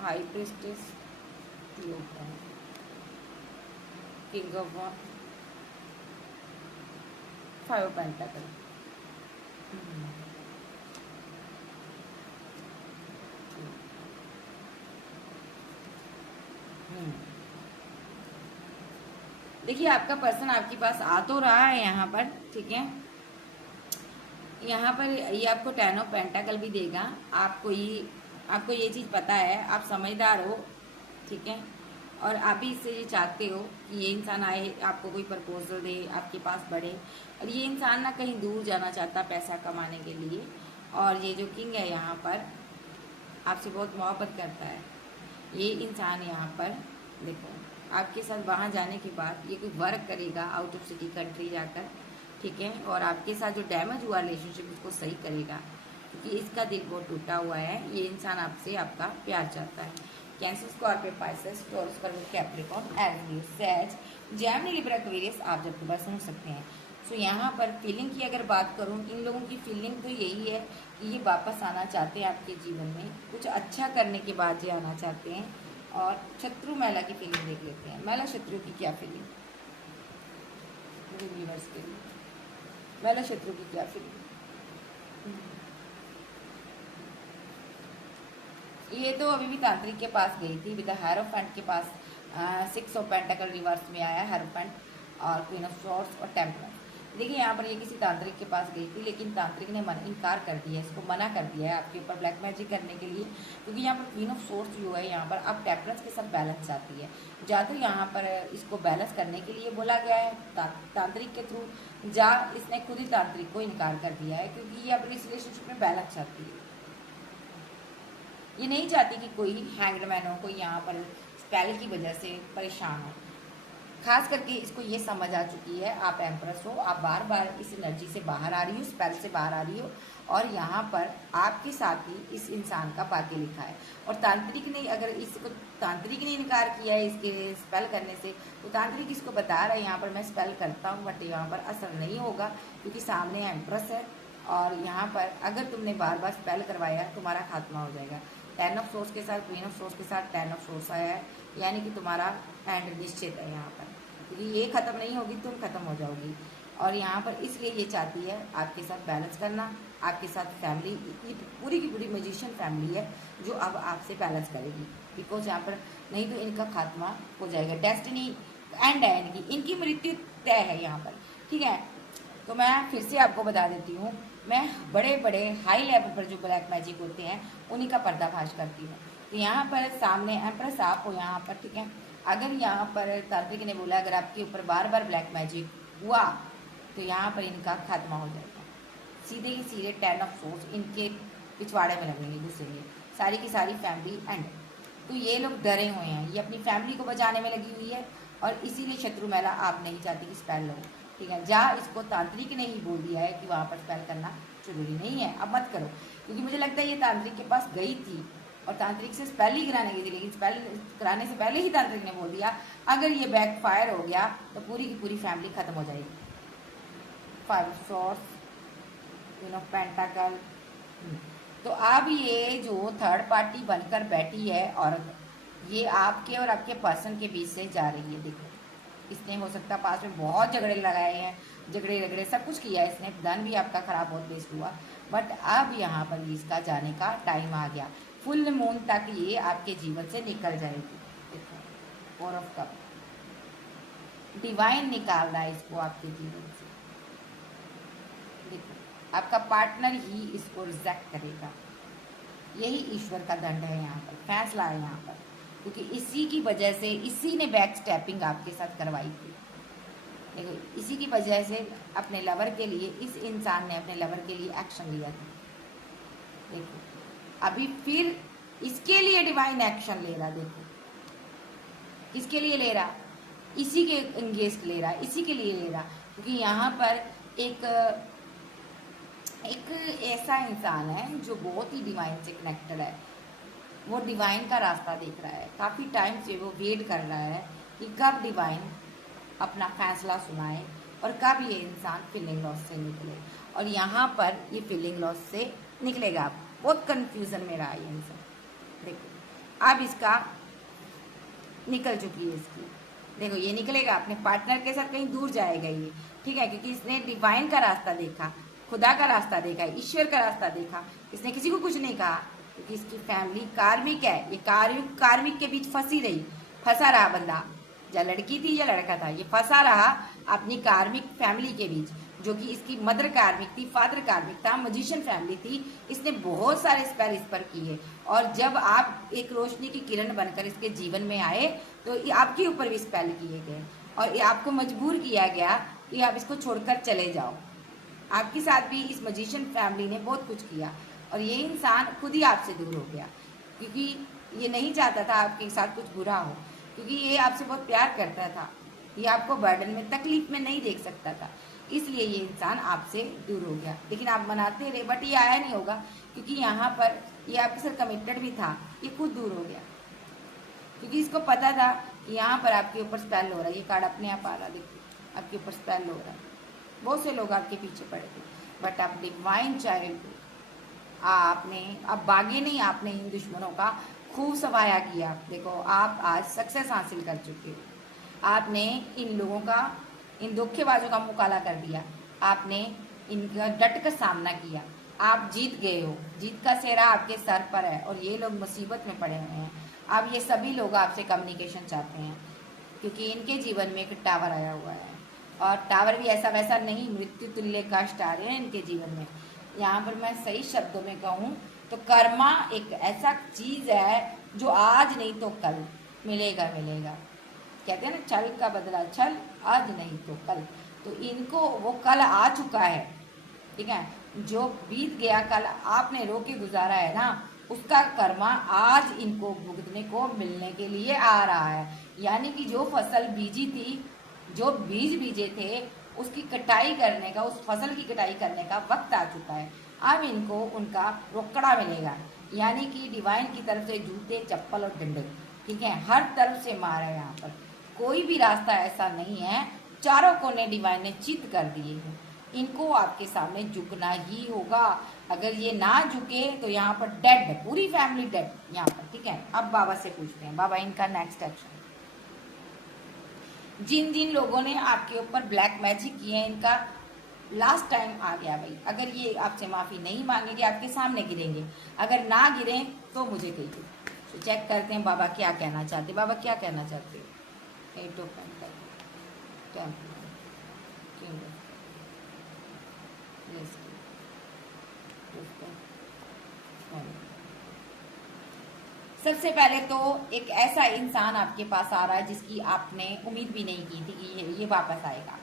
high priestess, king of one, 5 of pentacle. देखिए आपका पर्सन आपके पास आ तो रहा है यहाँ पर। ठीक है, यहाँ पर ये आपको 10 ऑफ पेंटाकल भी देगा। आपको ये चीज़ पता है, आप समझदार हो। ठीक है, और आप भी इससे ये चाहते हो कि ये इंसान आए, आपको कोई प्रपोजल दे, आपके पास बढ़े। और ये इंसान ना कहीं दूर जाना चाहता पैसा कमाने के लिए। और ये जो किंग है यहाँ पर आपसे बहुत मोहब्बत करता है। ये इंसान यहाँ पर देखो आपके साथ वहाँ जाने के बाद ये कोई वर्क करेगा आउट ऑफ सिटी कंट्री जाकर। ठीक है, और आपके साथ जो डैमेज हुआ रिलेशनशिप उसको सही करेगा, क्योंकि इसका दिल बहुत टूटा हुआ है। ये इंसान आपसे आपका प्यार चाहता है। Cancer, Scorpio, Pisces, Taurus, Capricorn, Aries, Sage, Gemini, Libra, Aquarius आप जब बार समझ सकते हैं। सो यहाँ पर फीलिंग की अगर बात करूँ, इन लोगों की फीलिंग तो यही है कि ये वापस आना चाहते हैं आपके जीवन में, कुछ अच्छा करने के बाद ये आना चाहते हैं। और शत्रु महिला की फीलिंग देख लेते हैं। महिला शत्रु की क्या फीलिंग यूनिवर्स के लिए, महिला शत्रु की क्या फीलिंग। ये तो अभी भी तांत्रिक के पास गई थी, विद हेरोफेंट के पास 6 ऑफ पेंटाकल रिवर्स में आया हेरोफेंट, और क्वीन ऑफ सॉर्ड्स और टेम्परेंस। देखिए यहाँ पर ये किसी तांत्रिक के पास गई थी, लेकिन तांत्रिक ने इनकार कर दिया, इसको मना कर दिया है आपके ऊपर ब्लैक मैजिक करने के लिए। क्योंकि यहाँ पर क्वीन ऑफ सोर्स जो है यहाँ पर अब टेम्परेंस के साथ बैलेंस चाहती है। या तो यहाँ पर इसको बैलेंस करने के लिए बोला गया है तांत्रिक के थ्रू, या इसने खुद ही तांत्रिक को इनकार कर दिया है, क्योंकि ये अपनी इस रिलेशनशिप में बैलेंस चाहती है। ये नहीं चाहती कि कोई हैंगमैन हो, कोई यहाँ पर स्पेल की वजह से परेशान हो। खास करके इसको ये समझ आ चुकी है आप एम्प्रेस हो, आप बार बार इस एनर्जी से बाहर आ रही हो, स्पेल से बाहर आ रही हो, और यहाँ पर आपके साथ ही इस इंसान का भाग्य लिखा है। और तांत्रिक ने, अगर इसको तांत्रिक ने इनकार किया है इसके स्पेल करने से, तो तांत्रिक इसको बता रहा है यहाँ पर मैं स्पेल करता हूँ बट यहाँ पर असर नहीं होगा, क्योंकि सामने एम्प्रेस है। और यहाँ पर अगर तुमने बार बार स्पेल करवाया तुम्हारा खात्मा हो जाएगा। 10 ऑफ सोर्स के साथ क्वीन ऑफ सोर्स के साथ 10 ऑफ सोर्स आया है, यानी कि तुम्हारा एंड निश्चित है यहाँ पर, क्योंकि ये खत्म नहीं होगी, तुम खत्म हो जाओगी। और यहाँ पर इसलिए ये चाहती है आपके साथ बैलेंस करना, आपके साथ फैमिली, पूरी की पूरी मैजिशियन फैमिली है जो अब आपसे बैलेंस करेगी। बिकॉज यहाँ पर नहीं तो इनका खात्मा हो जाएगा, डेस्टिनी एंड है इनकी मृत्यु तय है यहाँ पर। ठीक है, तो मैं फिर से आपको बता देती हूँ, मैं बड़े बड़े हाई लेवल पर जो ब्लैक मैजिक होते हैं उन्हीं का पर्दाफाश करती हूँ। तो यहाँ पर सामने एम्प्रेस आप हो यहाँ पर। ठीक है, अगर यहाँ पर तांत्रिक ने बोला अगर आपके ऊपर बार बार ब्लैक मैजिक हुआ तो यहाँ पर इनका खात्मा हो जाएगा। सीधे ही सीधे 10 ऑफ सोर्स इनके पिछवाड़े में लगेंगे, घुसेंगे सारी की सारी फैमिली एंड। तो ये लोग डरे हुए हैं, ये अपनी फैमिली को बचाने में लगी हुई है, और इसीलिए शत्रु महिला आप नहीं चाहती कि स्पेल लो। ठीक है, जहाँ इसको तांत्रिक ने ही बोल दिया है कि वहाँ पर स्पेल करना जरूरी नहीं है, अब मत करो। क्योंकि मुझे लगता है ये तांत्रिक के पास गई थी और तांत्रिक से स्पेल ही कराने गई थी, लेकिन स्पेल कराने से पहले ही तांत्रिक ने बोल दिया अगर ये बैकफायर हो गया तो पूरी की पूरी फैमिली खत्म हो जाएगी। 5 ऑफ सॉर्ड्स, क्वीन ऑफ पेंटाकल। तो अब ये जो थर्ड पार्टी बनकर बैठी है औरत, ये आपके और आपके पर्सन के बीच से जा रही है। देखो इसने हो सकता है पास में बहुत झगड़े लगाए हैं, झगड़े रगड़े सब कुछ किया है इसने, धन भी आपका खराब बहुत वेस्ट हुआ। बट अब यहाँ पर इसका जाने का टाइम आ गया, फुल मून तक ये आपके जीवन से निकल जाएगी। देखो फोर ऑफ कप, डिवाइन निकाल रहा है इसको आपके जीवन से। देखो आपका पार्टनर ही इसको रिजेक्ट करेगा, यही ईश्वर का दंड है यहाँ पर, फैसला है यहाँ पर, क्योंकि इसी की वजह से इसी ने बैक स्टेपिंग आपके साथ करवाई थी। देखो इसी की वजह से अपने लवर के लिए, इस इंसान ने अपने लवर के लिए एक्शन लिया था। देखो अभी फिर इसके लिए डिवाइन एक्शन ले रहा। देखो किसके लिए ले रहा, इसी के एंगेज ले रहा, इसी के लिए ले रहा, क्योंकि यहाँ पर एक ऐसा इंसान है जो बहुत ही डिवाइन से कनेक्टेड है। वो डिवाइन का रास्ता देख रहा है, काफ़ी टाइम से वो वेट कर रहा है कि कब डिवाइन अपना फैसला सुनाए और कब ये इंसान फीलिंग लॉस से निकले। और यहाँ पर ये फीलिंग लॉस से निकलेगा। बहुत कंफ्यूजन में रहा ये इंसान। देखो अब इसका निकल चुकी है इसकी। देखो ये निकलेगा, अपने पार्टनर के साथ कहीं दूर जाएगा ये, ठीक है, क्योंकि इसने डिवाइन का रास्ता देखा, खुदा का रास्ता देखा, ईश्वर का रास्ता देखा। इसने किसी को कुछ नहीं कहा, क्योंकि इसकी फैमिली कार्मिक है। ये कार्मिक के बीच फंसा रहा बंदा, या लड़की थी या लड़का था, ये फंसा रहा अपनी कार्मिक फैमिली के बीच, जो कि इसकी मदर कार्मिक थी, फादर कार्मिक था, मजिशियन फैमिली थी। इसने बहुत सारे स्पेल इस पर किए, और जब आप एक रोशनी की किरण बनकर इसके जीवन में आए तो आपके ऊपर भी स्पेल किए गए, और आपको मजबूर किया गया कि आप इसको छोड़कर चले जाओ। आपके साथ भी इस मजिशियन फैमिली ने बहुत कुछ किया, और ये इंसान खुद ही आपसे दूर हो गया, क्योंकि ये नहीं चाहता था आपके साथ कुछ बुरा हो, क्योंकि ये आपसे बहुत प्यार करता था। ये आपको बर्डन में, तकलीफ में नहीं देख सकता था, इसलिए ये इंसान आपसे दूर हो गया। लेकिन आप मनाते रहे, बट ये आया नहीं होगा, क्योंकि यहाँ पर ये आपके साथ कमिटेड भी था। ये खुद दूर हो गया, क्योंकि इसको पता था कि यहाँ पर आपके ऊपर स्पेल हो रहा है। ये कार्ड अपने आप आ रहा, देखिए आपके ऊपर स्पेल हो रहा है। बहुत से लोग आपके पीछे पड़े थे, बट आप डिवाइन चाइल्ड, आपने अब भागे नहीं, आपने इन दुश्मनों का खूब सफाया किया। देखो आप आज सक्सेस हासिल कर चुके हो। आपने इन लोगों का, इन धोखेबाजों का मुकाला कर दिया, आपने इनका डट कर सामना किया, आप जीत गए हो। जीत का सेहरा आपके सर पर है, और ये लोग मुसीबत में पड़े हुए हैं। अब ये सभी लोग आपसे कम्युनिकेशन चाहते हैं, क्योंकि इनके जीवन में एक टावर आया हुआ है, और टावर भी ऐसा वैसा नहीं, मृत्यु तुल्य कष्ट आ रहे हैं इनके जीवन में। यहाँ पर मैं सही शब्दों में कहूँ तो कर्मा एक ऐसा चीज है जो आज नहीं तो कल मिलेगा। कहते हैं ना, छल का बदला छल, आज नहीं तो कल। तो इनको वो कल आ चुका है, ठीक है। जो बीत गया कल आपने रो के गुजारा है ना, उसका कर्मा आज इनको भुगतने को मिलने के लिए आ रहा है। यानी कि जो फसल बीजी थी, जो बीज बीजे थे, उसकी कटाई करने का, उस फसल की कटाई करने का वक्त आ चुका है। अब इनको उनका रोकड़ा मिलेगा, यानी कि डिवाइन की तरफ से जूते, चप्पल और डंडे, ठीक है, हर तरफ से मार है। यहाँ पर कोई भी रास्ता ऐसा नहीं है, चारों कोने डिवाइन ने चित कर दिए हैं। इनको आपके सामने झुकना ही होगा। अगर ये ना झुके तो यहाँ पर डेड, पूरी फैमिली डेड यहाँ पर, ठीक है। अब बाबा से पूछते हैं, बाबा इनका नेक्स्ट एक्शन। जिन जिन लोगों ने आपके ऊपर ब्लैक मैजिक किए हैं, इनका लास्ट टाइम आ गया भाई। अगर ये आपसे माफी नहीं मांगेंगे, आपके सामने गिरेंगे। अगर ना गिरे तो मुझे कहिए। तो चेक करते हैं बाबा क्या कहना चाहते। बाबा क्या कहना चाहते हो? 8 of pentacle, king of yes, सबसे पहले तो एक ऐसा इंसान आपके पास आ रहा है जिसकी आपने उम्मीद भी नहीं की थी कि ये वापस आएगा।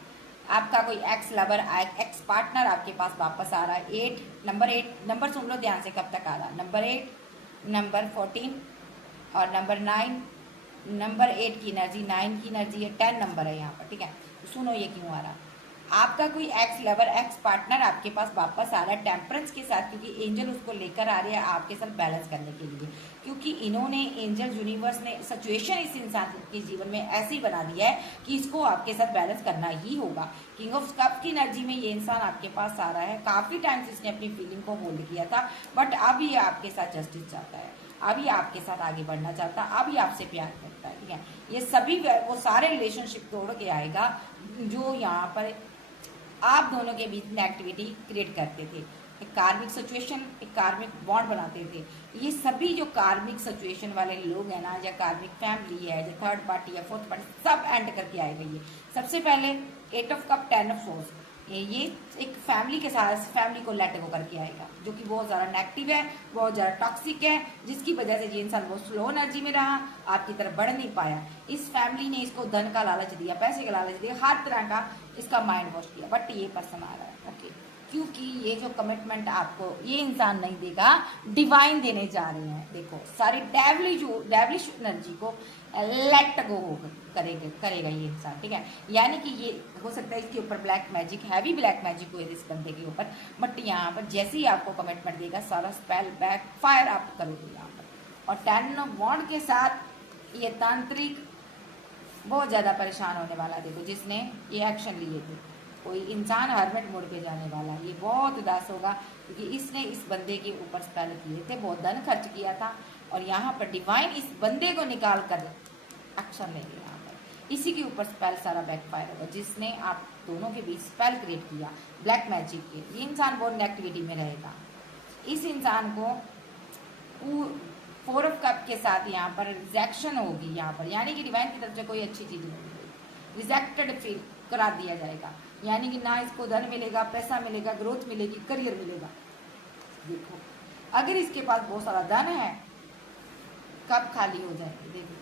आपका कोई एक्स लवर, एक्स पार्टनर आपके पास वापस आ रहा है। नंबर 8 नंबर सुन लो ध्यान से कब तक आ रहा है। नंबर 8, नंबर 14 और नंबर 9। नंबर 8 की एनर्जी, 9 की एनर्जी है, 10 नंबर है यहाँ पर, ठीक है। तो सुनो ये क्यों आ रहा। आपका कोई एक्स लवर, एक्स पार्टनर आपके पास वापस आ रहा है टेम्परेंस के साथ, क्योंकि एंजल उसको लेकर आ रहे हैं आपके साथ बैलेंस करने के लिए। क्योंकि इन्होंने, एंजल यूनिवर्स ने सिचुएशन इस इंसान के जीवन में ऐसी बना दिया है कि इसको आपके साथ बैलेंस करना ही होगा। किंग ऑफ कप की एनर्जी में ये इंसान आपके पास आ रहा है। काफी टाइम से इसने अपनी फीलिंग को होल्ड किया था, बट अब ये आपके साथ जस्टिस चाहता है, अभी आपके साथ आगे बढ़ना चाहता है, अभी आपसे प्यार करता है। ठीक है, ये सभी वो सारे रिलेशनशिप तोड़ के आएगा जो यहाँ पर आप दोनों के बीच नेगेटिविटी क्रिएट करते थे। एक कार्मिक सिचुएशन, एक कार्मिक बॉन्ड बनाते थे। ये सभी जो कार्मिक सिचुएशन वाले लोग हैं ना, या कार्मिक फैमिली है, जो थर्ड पार्टी या फोर्थ पार्टी, सब एंड करके आएगा ये। सबसे पहले 8 ऑफ कप 10 ऑफ सोर्स, ये एक फैमिली के साथ फैमिली को लेट गो करके आएगा, जो कि बहुत ज़्यादा नेगेटिव है, बहुत ज़्यादा टॉक्सिक है, जिसकी वजह से ये इंसान बहुत स्लो एनर्जी में रहा, आपकी तरफ बढ़ नहीं पाया। इस फैमिली ने इसको धन का लालच दिया, पैसे का लालच दिया, हर तरह का इसका माइंड वॉश किया, बट ये पर्सन आ रहा है। ओके, क्योंकि ये जो कमिटमेंट आपको ये इंसान नहीं देगा, डिवाइन देने जा रहे हैं। देखो, सारी डेवलिश एनर्जी को लेट गो करेगा ये इंसान। ठीक है, यानी कि ये हो सकता है इसके ऊपर black magic, heavy black magic हुए इस बंदे के ऊपर, बट यहाँ पर जैसे ही आपको कमिटमेंट देगा, सारा स्पेल बैक फायर आप करोगे यहाँ पर। और 10 ऑफ वॉन्ड के साथ ये तांत्रिक बहुत ज़्यादा परेशान होने वाला। देखो, जिसने ये एक्शन लिए थे, कोई इंसान हर्मिट मोड पे जाने वाला, ये बहुत उदास होगा, क्योंकि इसने इस बंदे के ऊपर स्पेल किए थे, बहुत धन खर्च किया था, और यहाँ पर डिवाइन इस बंदे को निकाल कर एक्शन लेंगे। यहाँ पर इसी के ऊपर स्पेल सारा बैकफायर होगा, जिसने आप दोनों के बीच स्पेल क्रिएट किया ब्लैक मैजिक के। ये इंसान बहुत नेगेटिविटी में रहेगा। इस इंसान को 4 ऑफ कप के साथ यहाँ पर रिजेक्शन होगी यहाँ पर, यानी कि डिवाइन की तरफ से कोई अच्छी चीज नहीं मिलेगी, रिजेक्टेड फील करा दिया जाएगा। यानी कि ना इसको धन मिलेगा, पैसा मिलेगा, ग्रोथ मिलेगी, करियर मिलेगा। देखो, अगर इसके पास बहुत सारा धन है, कप खाली हो जाएंगे। देखो,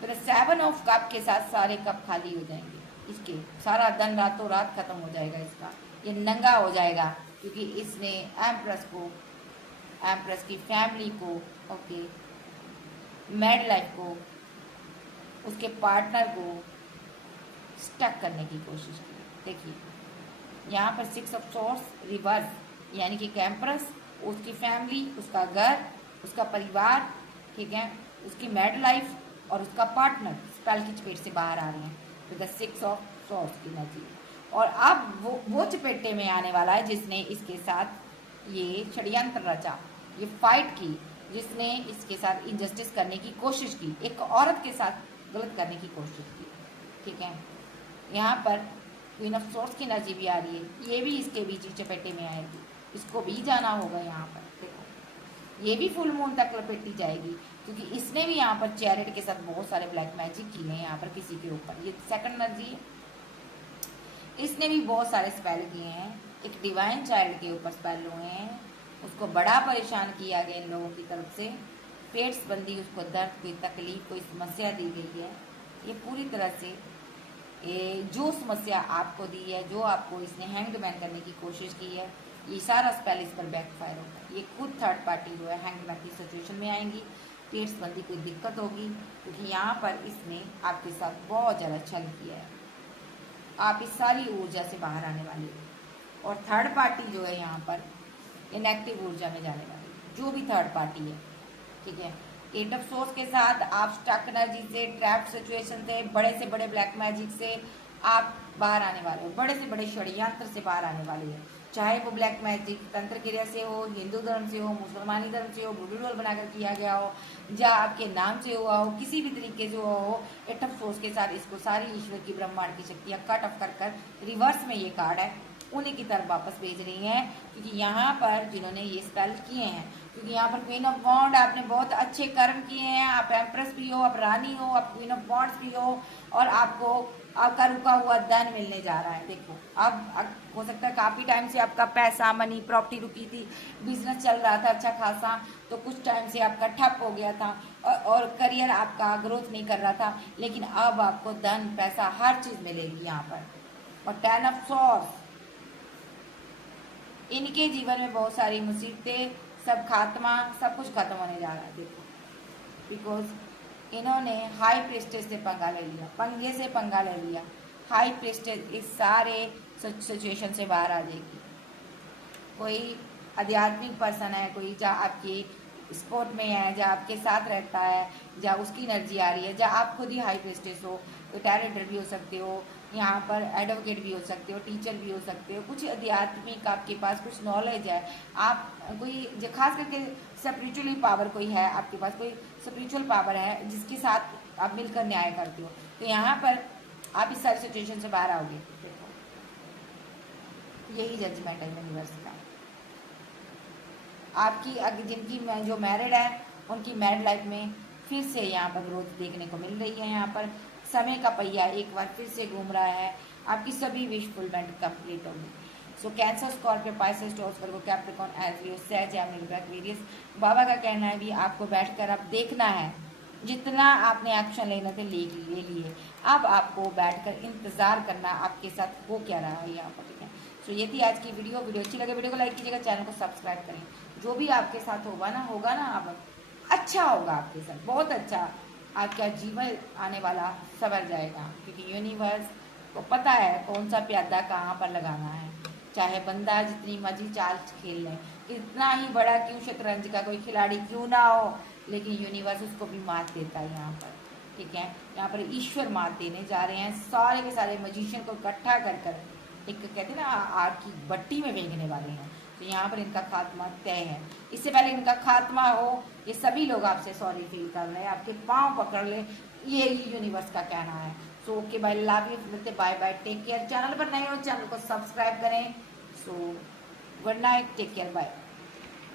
फिर 7 ऑफ कप के साथ सारे कप खाली हो जाएंगे इसके, सारा धन रातों रात खत्म हो जाएगा इसका, ये नंगा हो जाएगा, क्योंकि इसने एम्प्रेस को, एम्प्रेस की फैमिली को, ओके, मैड लाइफ को, उसके पार्टनर को स्टक करने की कोशिश की। देखिए, यहाँ पर 6 ऑफ सोर्स रिवर्स, यानी कि कैंप्रस, उसकी फैमिली, उसका घर, उसका परिवार, ठीक है, उसकी मैड लाइफ और उसका पार्टनर स्पेल की चपेट से बाहर आ रहे हैं विद 6 ऑफ सोर्स की एनर्जी। और अब वो चपेटे में आने वाला है जिसने इसके साथ ये षड्यंत्र रचा, ये फाइट की, जिसने इसके साथ इनजस्टिस करने की कोशिश की, एक औरत के साथ गलत करने की कोशिश की। ठीक है, यहाँ पर क्वीन ऑफ सोर्स की एनर्जी भी आ रही है, ये भी इसके बीच ही चपेटे में आएगी, इसको भी जाना होगा यहाँ पर। देखो, ये भी फुल मून तक लपेटी जाएगी, क्योंकि इसने भी यहाँ पर चैरिट के साथ बहुत सारे ब्लैक मैजिक किए हैं यहाँ पर किसी के ऊपर। ये सेकंड एनर्जी है, इसने भी बहुत सारे स्पेल किए हैं, एक डिवाइन चाइल्ड के ऊपर स्पेल हुए हैं, उसको बड़ा परेशान किया गया इन लोगों की तरफ से, पेट्स बंदी, उसको दर्द, कोई तकलीफ, कोई समस्या दी गई है। ये पूरी तरह से जो समस्या आपको दी है, जो आपको इसने हैंगमैन करने की कोशिश की है, ये सारा स्पेल इस पर बैकफायर होगा। ये खुद थर्ड पार्टी जो है हैंगमैन की सिचुएशन में आएंगी, पेट्स बंदी कोई दिक्कत होगी, क्योंकि यहाँ पर इसने आपके साथ बहुत ज़्यादा छल किया है, आप इस सारी ऊर्जा से बाहर आने वाली है। और थर्ड पार्टी जो है यहाँ पर ये नेगेटिव ऊर्जा में जाने वाली है, जो भी थर्ड पार्टी है। ठीक है, 8 ऑफ सोर्स के साथ आप स्टक एनर्जी से, ट्रैप सिचुएशन से, बड़े से बड़े ब्लैक मैजिक से आप बाहर आने वाले हो, बड़े से बड़े षड्यंत्र से बाहर आने वाले हैं, चाहे वो ब्लैक मैजिक तंत्र क्रिया से हो, हिंदू धर्म से हो, मुसलमानी धर्म से हो, वुडू बनाकर किया गया हो, या आपके नाम से हुआ हो, किसी भी तरीके से हुआ हो। 8 ऑफ सोर्स के साथ इसको सारी ईश्वर की ब्रह्मांड की शक्तियाँ कट ऑफ कर रिवर्स में ये कार्ड है उन्हीं की तरफ वापस भेज रही हैं, क्योंकि यहाँ पर जिन्होंने ये स्पेल किए हैं, क्योंकि यहाँ पर क्वीन ऑफ वॉन्ड, आपने बहुत अच्छे कर्म किए हैं, आप एम्प्रेस भी हो, आप रानी हो, आप क्वीन ऑफ वॉन्ड्स भी हो, और आपको आपका रुका हुआ धन मिलने जा रहा है। देखो, अब हो सकता है काफ़ी टाइम से आपका पैसा, मनी, प्रॉपर्टी रुकी थी, बिजनेस चल रहा था अच्छा खासा, तो कुछ टाइम से आपका ठप हो गया था, और करियर आपका ग्रोथ नहीं कर रहा था, लेकिन अब आपको धन, पैसा, हर चीज़ मिलेगी यहाँ पर। और 10 ऑफ सोर्स, इनके जीवन में बहुत सारी मुसीबतें, सब खात्मा, सब कुछ खत्म होने जा रहा है। देखो, बिकॉज इन्होंने हाई प्रेस्टेज से पंगा ले लिया, पंगे से पंगा ले लिया, हाई प्रिस्टेस इस सारे सिचुएशन से बाहर आ जाएगी। कोई आध्यात्मिक पर्सन है, कोई जहाँ आपकी स्पोर्ट में है, जहाँ आपके साथ रहता है, जहाँ उसकी एनर्जी आ रही है, जहाँ आप खुद ही हाई प्रिस्टेस हो, तो टैलेंटर भी हो सकते हो, यहाँ पर एडवोकेट भी हो सकते हो, टीचर भी हो सकते हो, कुछ आध्यात्मिक आपके पास कुछ नॉलेज है, आप कोई जो खास करके स्पिरिचुअली पावर कोई है आपके पास, कोई स्पिरिचुअल पावर है जिसके साथ आप मिलकर न्याय करते हो, तो यहाँ पर आप इस सारी सिचुएशन से बाहर आओगे। देखो यही जजमेंट है यूनिवर्स का। आपकी जिनकी जो मैरिड है उनकी मैरिड लाइफ में फिर से यहाँ पर ग्रोथ देखने को मिल रही है। यहाँ पर समय का पहिया एक बार फिर से घूम रहा है, आपकी सभी विश फुलमेंट कंप्लीट होगी। सो कैंसर, स्कॉर्पियो, पाइसेस, टॉरस, वर्गो, कैप्रिकॉर्न, एक्वेरियस, सैज, जेमिनी, एक्वेरियस, बाबा का कहना है भी आपको बैठकर अब देखना है, जितना आपने एक्शन लेना थे ले लिए, अब आपको बैठकर इंतजार करना आपके साथ हो क्या रहा है यहाँ पर, ठीक है। सो ये थी आज की वीडियो अच्छी लगे वीडियो को लाइक कीजिएगा, चैनल को सब्सक्राइब करें। जो भी आपके साथ होगा ना अब अच्छा होगा, आपके साथ बहुत अच्छा आपका जीवन आने वाला सवर जाएगा, क्योंकि यूनिवर्स को पता है कौन सा प्यादा कहाँ पर लगाना है। चाहे बंदा जितनी मर्जी चाल खेल ले, कितना ही बड़ा क्यों शतरंज का कोई खिलाड़ी क्यों ना हो, लेकिन यूनिवर्स उसको भी मात देता है यहाँ पर, ठीक है। यहाँ पर ईश्वर मात देने जा रहे हैं, सारे के सारे मजिशियन को इकट्ठा कर एक कहते हैं ना आग की भट्टी में फेंकने वाले हैं। तो यहाँ पर इनका खात्मा तय है। इससे पहले इनका खात्मा हो, ये सभी लोग आपसे सॉरी फील कर रहे हैं, आपके पाँव पकड़ ले, ये यूनिवर्स का कहना है। So okay bye, love you, मिलते bye bye, take care. Channel पर नए हो चैनल को सब्सक्राइब करें। So good night, take care, bye.